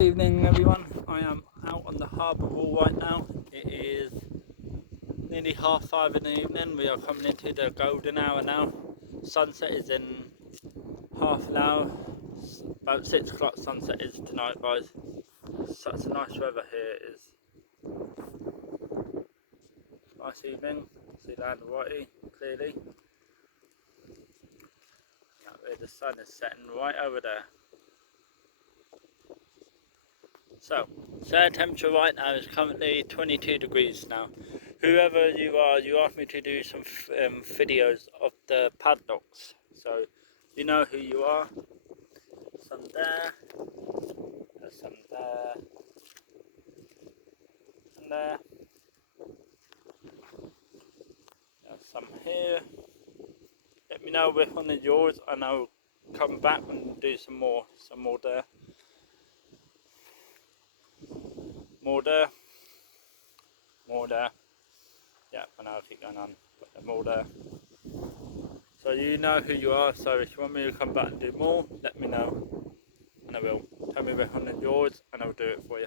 Good evening everyone, I am out on the harbour wall right now. It is nearly 5:30 in the evening. We are coming into the golden hour now. Sunset is in half an hour. About 6 o'clock sunset is tonight, guys. Such a nice weather here. It is nice evening. See Lanzarote clearly. The sun is setting right over there. So, air temperature right now is currently 22 degrees now. Whoever you are, you asked me to do some videos of the padlocks. So, you know who you are. Some there, there's some there, and there. There's some here. Let me know which one is yours and I'll come back and do some more there. More there. Yeah, and I'll keep going on, but more there. So you know who you are, so if you want me to come back and do more, let me know, and I will. Tell me which one is yours, and I'll do it for you,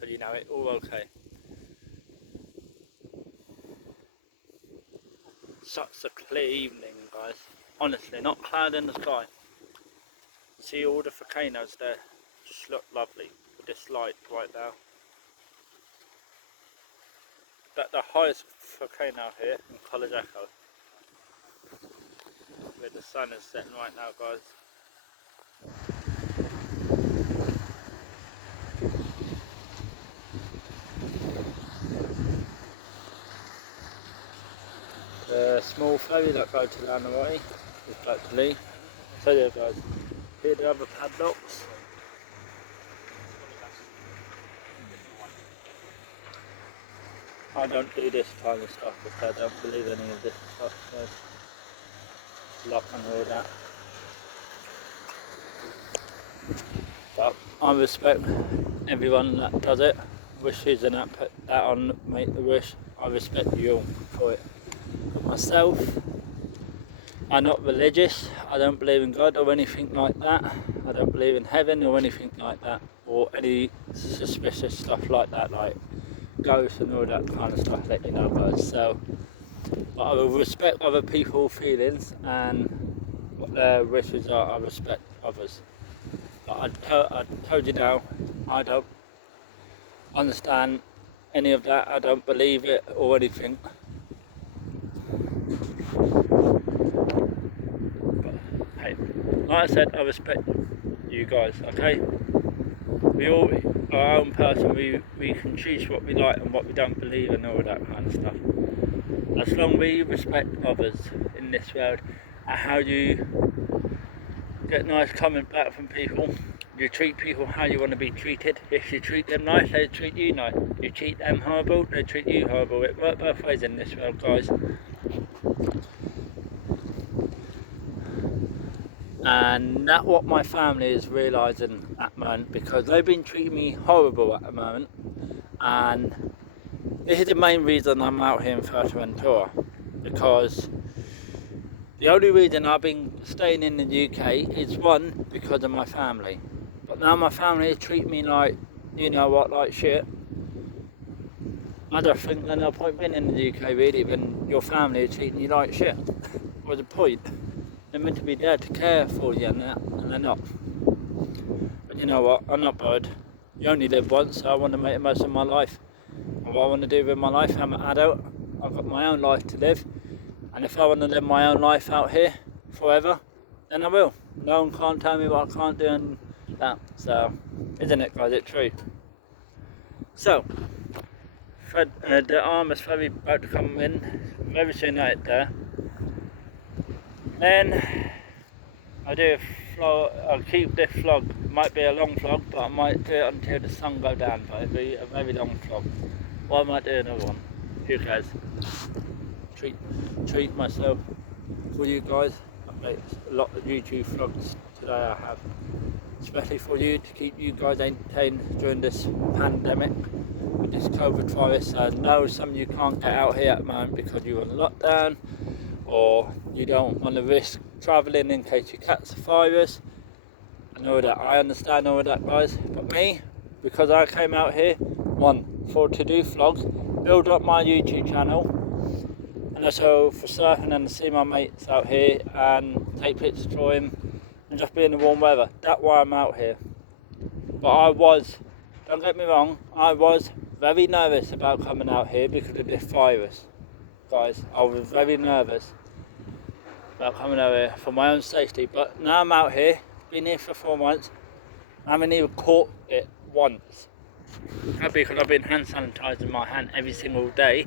so you know it all okay. Such a clear evening, guys. Honestly, not cloud in the sky. See all the volcanoes there, just look lovely with this light right now. That's the highest volcano here in College Echo, where the sun is setting right now, guys. The small ferry that goes to Lanzarote is about to leave. So there, guys. Here are the other padlocks. I don't do this kind of stuff because I don't believe any of this stuff. So lock and all that. But I respect everyone that does it. Wishes and that put that on make the wish. I respect you all for it. Myself, I'm not religious. I don't believe in God or anything like that. I don't believe in heaven or anything like that, or any suspicious stuff like that, like ghosts and all that kind of stuff. Let you know, guys. So, but I will respect other people's feelings and what their wishes are. I respect others. But I told you now, I don't understand any of that. I don't believe it or anything. Like I said, I respect you guys, okay? We all are our own person, we can choose what we like and what we don't believe and all that kind of stuff. As long as we respect others in this world and how you get nice comment back from people, you treat people how you want to be treated. If you treat them nice, they treat you nice. You treat them horrible, they treat you horrible. It works both ways in this world, guys. And that's what my family is realising at the moment, because they've been treating me horrible at the moment, and this is the main reason I'm out here in Fuerteventura, because the only reason I've been staying in the UK is one, because of my family, but now my family treat me like, you know what, like shit. I don't think there's no point being in the UK really when your family is treating you like shit. What's the point? They're meant to be there to care for you and that, and they're not. But you know what, I'm not bothered. You only live once, so I want to make the most of my life. And what I want to do with my life, I'm an adult, I've got my own life to live. And if I want to live my own life out here forever, then I will. No one can't tell me what I can't do and that. So, isn't it, guys? It's true. So, the arm is very about to come in very soon out there. Then I'll keep this vlog. It might be a long vlog, but I might do it until the sun goes down, but it'll be a very long vlog. Or I might do another one. Who cares? Treat myself for you guys. I've made a lot of YouTube vlogs today, I have. Especially for you, to keep you guys entertained during this pandemic with this COVID virus. I know some of you can't get out here at the moment because you're on lockdown, or you don't want to risk travelling in case you catch the virus and all that. I understand all that, guys, but me, because I came out here, one, to do vlogs, build up my YouTube channel, and also for surfing and to see my mates out here and take pictures for him and just be in the warm weather. That's why I'm out here. But I was, don't get me wrong, I was very nervous about coming out here because of this virus. Guys, I was very nervous about coming out here for my own safety. But now I'm out here, been here for 4 months, I haven't even caught it once. Probably because I've been hand sanitizing my hand every single day.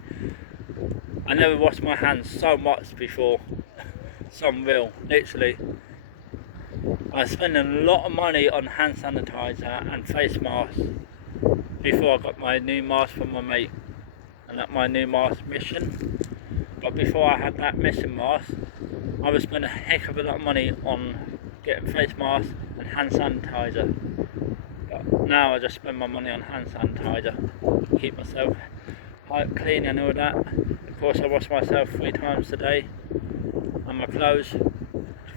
I never washed my hands so much before. Some real, literally. I was spending a lot of money on hand sanitizer and face masks before I got my new mask from my mate and that my new mask mission. But before I had that mission mask, I was spending a heck of a lot of money on getting face masks and hand sanitizer. But now I just spend my money on hand sanitizer, keep myself clean and all that. Of course I wash myself 3 times a day and my clothes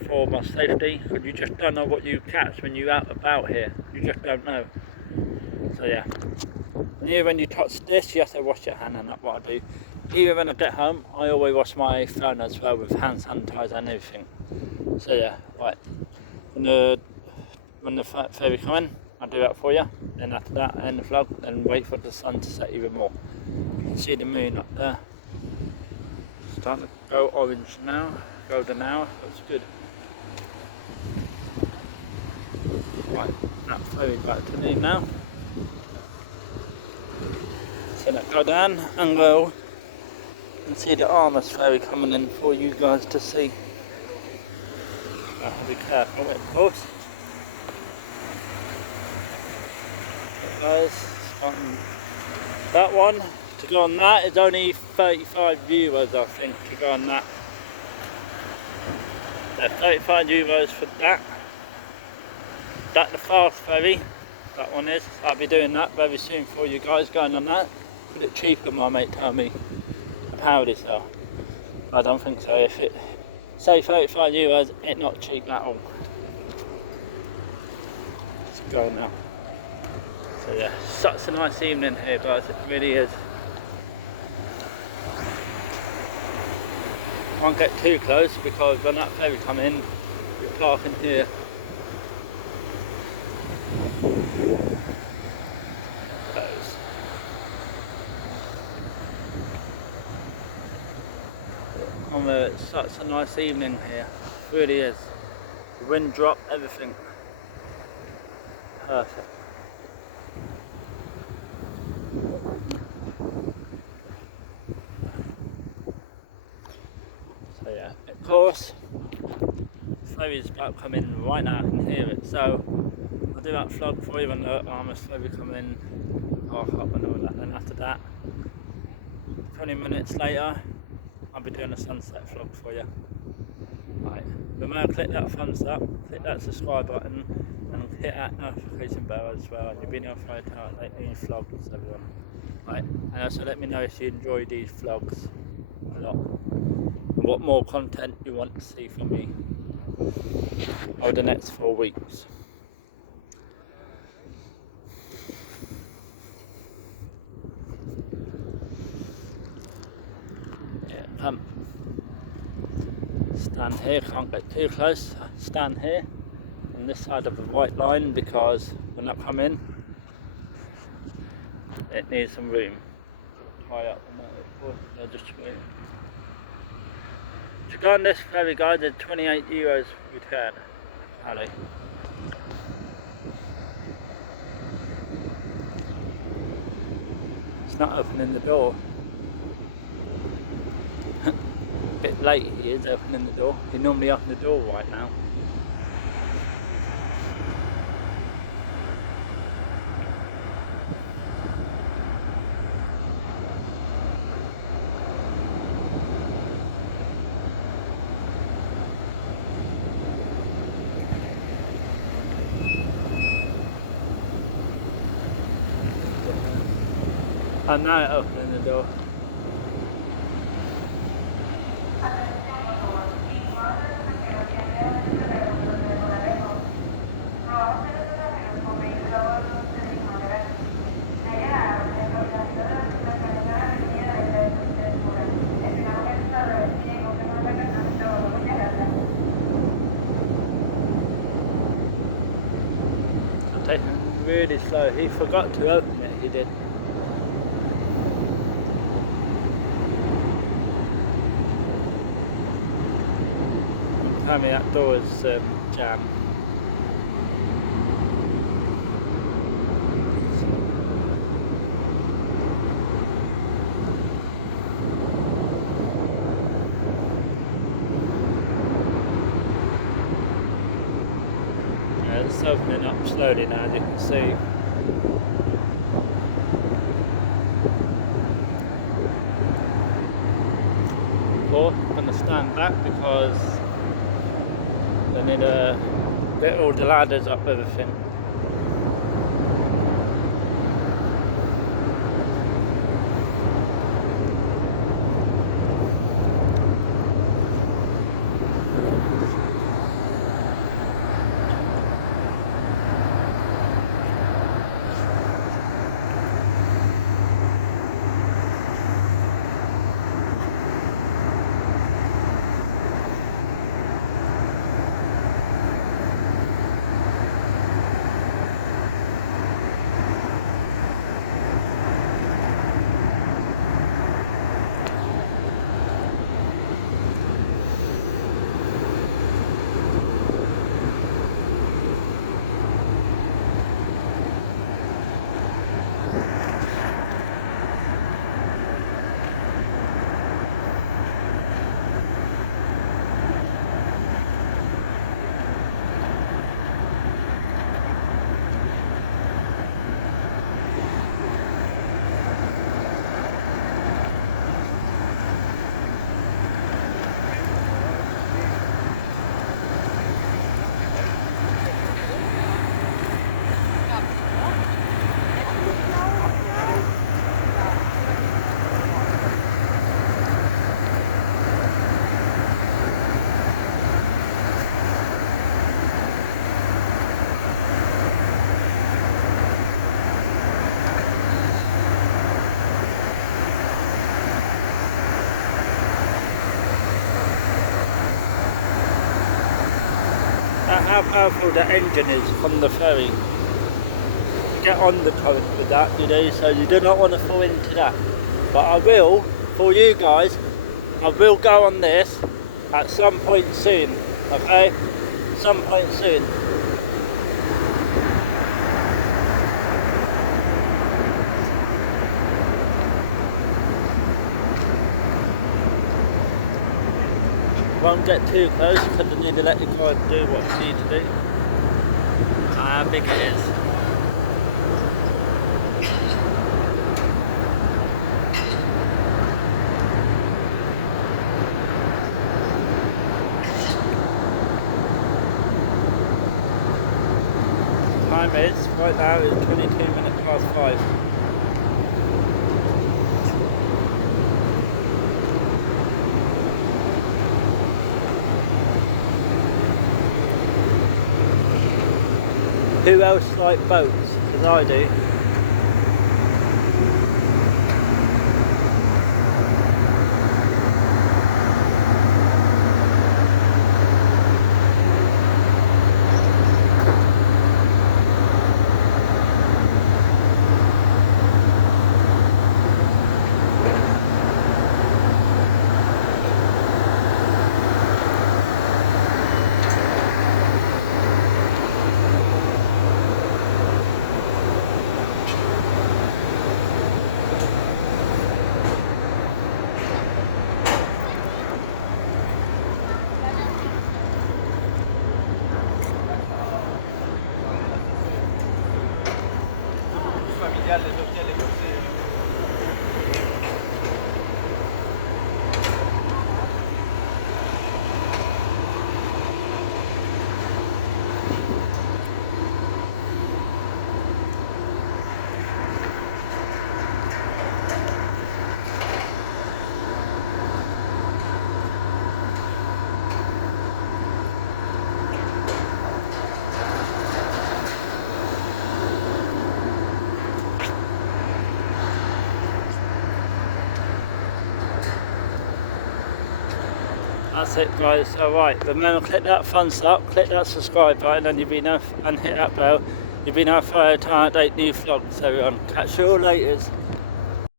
for my safety, because you just don't know what you catch when you're out about here. You just don't know. So yeah. And here when you touch this, you have to wash your hand, and that's what I do. Even when I get home, I always wash my phone as well with hand sanitizer and everything. So yeah, right. When the ferry come in, I'll do that for you. Then after that, I end the vlog, then wait for the sun to set even more. You can see the moon up there. Starting to go orange now, golden now, looks good. Right, that ferry back to me now. So let's go down and go and see the aurnd ferry coming in for you guys to see. I have to be careful, of course. So guys, starting that one. To go on that is only 35 euros, I think, to go on that. So 35 euros for that. That's the fast ferry, that one is. I'll be doing that very soon for you guys, going on that. A bit cheaper, my mate told me. Apparently so. I don't think so. If it say 35 euros, it's not cheap at all. Let's go now. So yeah, such a nice evening here, guys, it really is. Can't get too close because when that ferry come in, you're parking here. It's such a nice evening here, it really is. The wind drop, everything. Perfect. So yeah, of course, the ferry's about to come in right now, I can hear it. So I'll do that vlog for you when the aurnd ferry come in, park up and all that. Then after that, 20 minutes later, I'll be doing a sunset vlog for you. Right, remember, click that thumbs up, click that subscribe button, and hit that notification bell as well. And you'll be notified how I make new vlogs, everyone. Right, and also let me know if you enjoy these vlogs a lot, and what more content you want to see from me over the next 4 weeks. Stand here, can't get too close. Stand here on this side of the white line because when I come in, it needs some room. High up on that, just wait. To go on this ferry, guys, it's 28 euros return. Alley. It's not opening the door. Bit late he is opening the door. He normally open the door right now. And now opening the door. really slow. He forgot to open it, he did. Apparently that door is jammed. Yeah, it's opening up slowly now, as you can see. I'm going to stand back because they need to get all the ladders up, everything. How powerful the engine is from the ferry. Get on the current with that, you know, so you do not want to fall into that. But I will, for you guys, I will go on this at some point soon, okay? Some point soon. Won't get too close because I need to let the car do what it needs to do. How big it is. Time is, right now, is 22 minutes past 5. Who else like boats? Because I do. That's it guys, alright, remember click that thumbs up, click that subscribe button and you'll be enough and hit that bell You've been our Friday Time 8 new vlogs, everyone. Catch you all later.